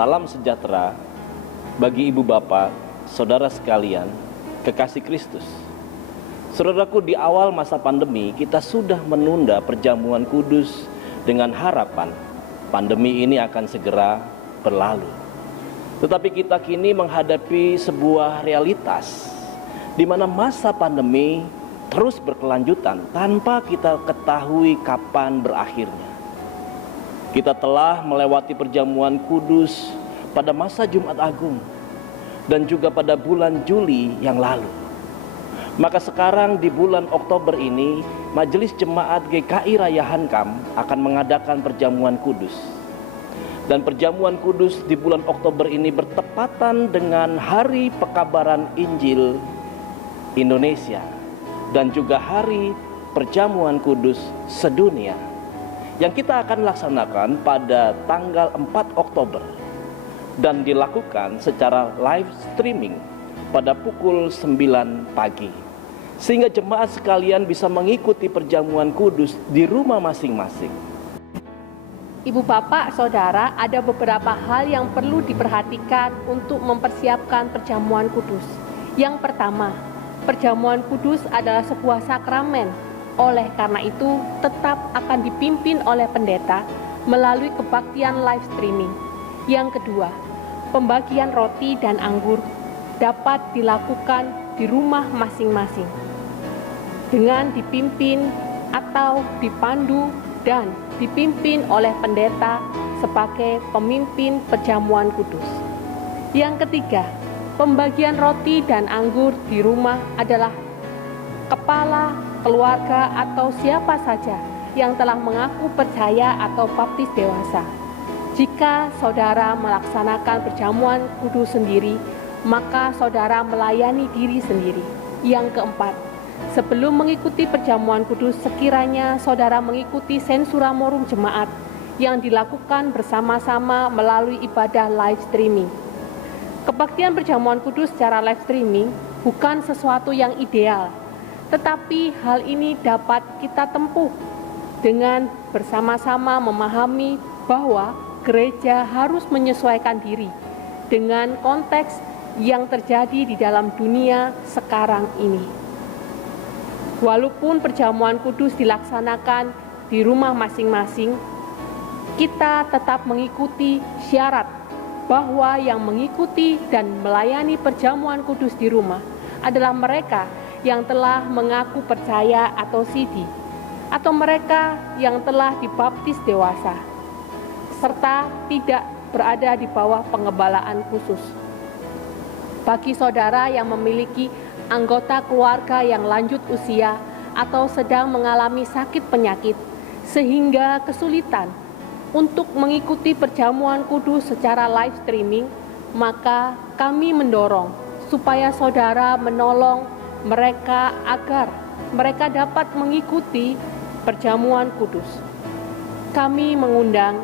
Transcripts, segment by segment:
Salam sejahtera bagi ibu bapak, saudara sekalian, kekasih Kristus. Saudaraku, di awal masa pandemi kita sudah menunda perjamuan kudus dengan harapan pandemi ini akan segera berlalu. Tetapi kita kini menghadapi sebuah realitas di mana masa pandemi terus berkelanjutan tanpa kita ketahui kapan berakhirnya. Kita telah melewati perjamuan kudus pada masa Jumat Agung dan juga pada bulan Juli yang lalu. Maka sekarang di bulan Oktober ini, Majelis Jemaat GKI Raya Hankam akan mengadakan perjamuan kudus. Dan perjamuan kudus di bulan Oktober ini bertepatan dengan Hari Pekabaran Injil Indonesia dan juga Hari Perjamuan Kudus Sedunia yang kita akan laksanakan pada tanggal 4 Oktober dan dilakukan secara live streaming pada pukul 9 pagi sehingga jemaat sekalian bisa mengikuti perjamuan kudus di rumah masing-masing. Ibu bapak, saudara, ada beberapa hal yang perlu diperhatikan untuk mempersiapkan perjamuan kudus. Yang pertama, perjamuan kudus adalah sebuah sakramen. Oleh karena itu, tetap akan dipimpin oleh pendeta melalui kebaktian live streaming. Yang kedua, pembagian roti dan anggur dapat dilakukan di rumah masing-masing dengan dipimpin atau dipandu dan dipimpin oleh pendeta sebagai pemimpin perjamuan kudus. Yang ketiga, pembagian roti dan anggur di rumah adalah kepala keluarga atau siapa saja yang telah mengaku percaya atau baptis dewasa. Jika saudara melaksanakan perjamuan kudus sendiri, maka saudara melayani diri sendiri. Yang keempat, sebelum mengikuti perjamuan kudus, sekiranya saudara mengikuti sensura morum jemaat yang dilakukan bersama-sama melalui ibadah live streaming. Kebaktian perjamuan kudus secara live streaming bukan sesuatu yang ideal, tetapi hal ini dapat kita tempuh dengan bersama-sama memahami bahwa gereja harus menyesuaikan diri dengan konteks yang terjadi di dalam dunia sekarang ini. Walaupun perjamuan kudus dilaksanakan di rumah masing-masing, kita tetap mengikuti syarat bahwa yang mengikuti dan melayani perjamuan kudus di rumah adalah mereka yang telah mengaku percaya atau sidi, atau mereka yang telah dibaptis dewasa, serta tidak berada di bawah pengembalaan khusus. Bagi saudara yang memiliki anggota keluarga yang lanjut usia atau sedang mengalami sakit penyakit, sehingga kesulitan untuk mengikuti perjamuan kudus secara live streaming, maka kami mendorong supaya saudara menolong mereka agar mereka dapat mengikuti perjamuan kudus. Kami mengundang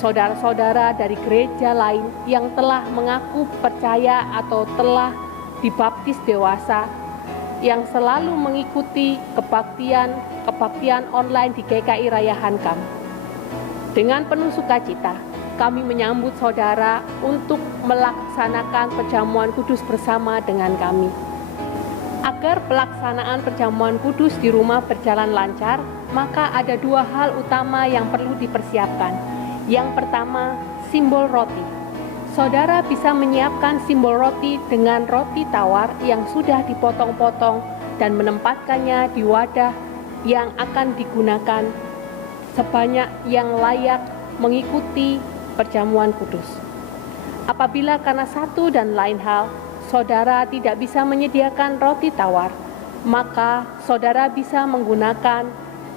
saudara-saudara dari gereja lain yang telah mengaku percaya atau telah dibaptis dewasa yang selalu mengikuti kebaktian online di GKI Raya Hankam. Dengan penuh sukacita, kami menyambut saudara untuk melaksanakan perjamuan kudus bersama dengan kami. Agar pelaksanaan perjamuan kudus di rumah berjalan lancar, maka ada dua hal utama yang perlu dipersiapkan. Yang pertama, simbol roti. Saudara bisa menyiapkan simbol roti dengan roti tawar yang sudah dipotong-potong dan menempatkannya di wadah yang akan digunakan sebanyak yang layak mengikuti perjamuan kudus. Apabila karena satu dan lain hal, saudara tidak bisa menyediakan roti tawar, maka saudara bisa menggunakan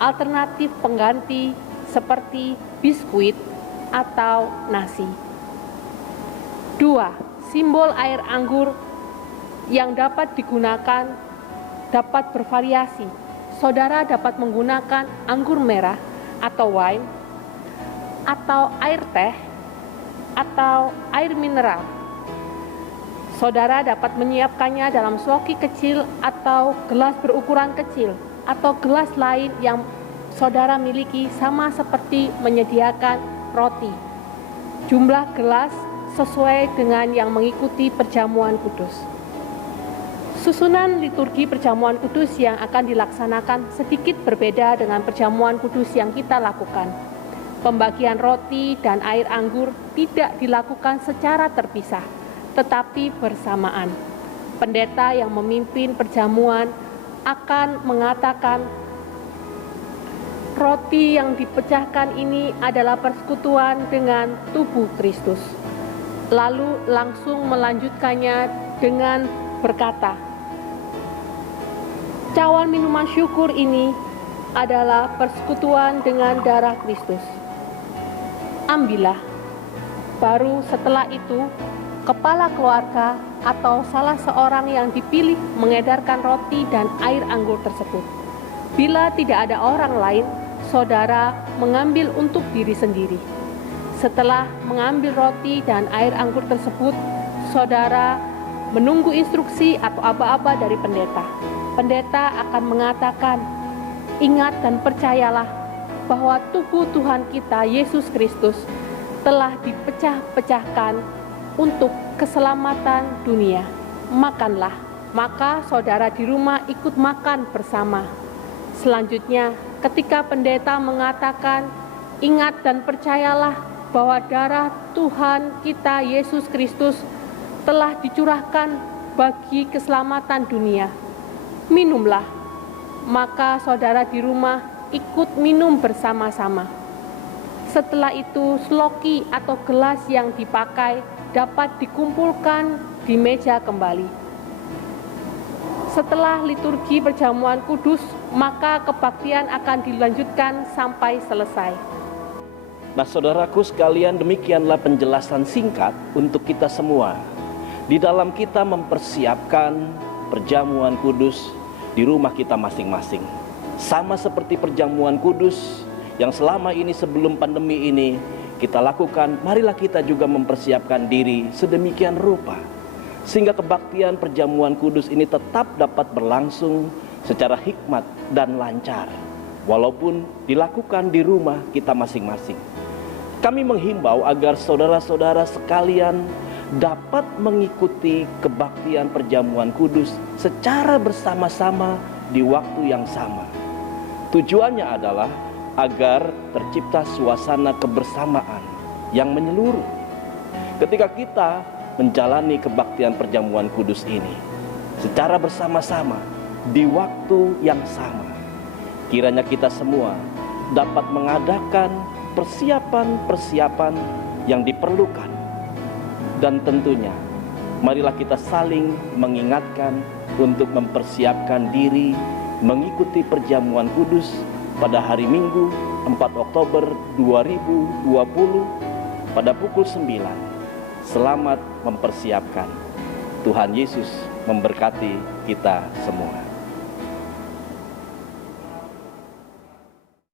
alternatif pengganti seperti biskuit atau nasi. 2. Simbol air anggur yang dapat digunakan dapat bervariasi. Saudara dapat menggunakan anggur merah atau wine, atau air teh, atau air mineral. Saudara dapat menyiapkannya dalam sloki kecil atau gelas berukuran kecil, atau gelas lain yang saudara miliki, sama seperti menyediakan roti. Jumlah gelas sesuai dengan yang mengikuti perjamuan kudus. Susunan liturgi perjamuan kudus yang akan dilaksanakan sedikit berbeda dengan perjamuan kudus yang kita lakukan. Pembagian roti dan air anggur tidak dilakukan secara terpisah, tetapi bersamaan. Pendeta yang memimpin perjamuan akan mengatakan, roti yang dipecahkan ini adalah persekutuan dengan tubuh Kristus. Lalu langsung melanjutkannya dengan berkata, cawan minuman syukur ini adalah persekutuan dengan darah Kristus. Ambillah. Baru setelah itu, kepala keluarga atau salah seorang yang dipilih mengedarkan roti dan air anggur tersebut. Bila tidak ada orang lain, saudara mengambil untuk diri sendiri. Setelah mengambil roti dan air anggur tersebut, saudara menunggu instruksi atau aba-aba dari pendeta. Pendeta akan mengatakan, ingat dan percayalah bahwa tubuh Tuhan kita Yesus Kristus telah dipecah-pecahkan untuk keselamatan dunia. Makanlah. Maka saudara di rumah ikut makan bersama. Selanjutnya, ketika pendeta mengatakan, ingat dan percayalah bahwa darah Tuhan kita Yesus Kristus telah dicurahkan bagi keselamatan dunia. Minumlah. Maka saudara di rumah ikut minum bersama-sama. Setelah itu, sloki atau gelas yang dipakai dapat dikumpulkan di meja kembali. Setelah liturgi perjamuan kudus, maka kebaktian akan dilanjutkan sampai selesai. Nah, saudaraku sekalian, demikianlah penjelasan singkat untuk kita semua. Di dalam kita mempersiapkan perjamuan kudus di rumah kita masing-masing. Sama seperti perjamuan kudus yang selama ini sebelum pandemi ini kita lakukan, marilah kita juga mempersiapkan diri sedemikian rupa, sehingga kebaktian perjamuan kudus ini tetap dapat berlangsung secara hikmat dan lancar, walaupun dilakukan di rumah kita masing-masing. Kami menghimbau agar saudara-saudara sekalian dapat mengikuti kebaktian perjamuan kudus secara bersama-sama di waktu yang sama. Tujuannya adalah agar tercipta suasana kebersamaan yang menyeluruh. Ketika kita menjalani kebaktian perjamuan kudus ini secara bersama-sama di waktu yang sama, kiranya kita semua dapat mengadakan persiapan-persiapan yang diperlukan. Dan tentunya marilah kita saling mengingatkan untuk mempersiapkan diri mengikuti perjamuan kudus pada hari Minggu 4 Oktober 2020 pada pukul 9. Selamat mempersiapkan. Tuhan Yesus memberkati kita semua.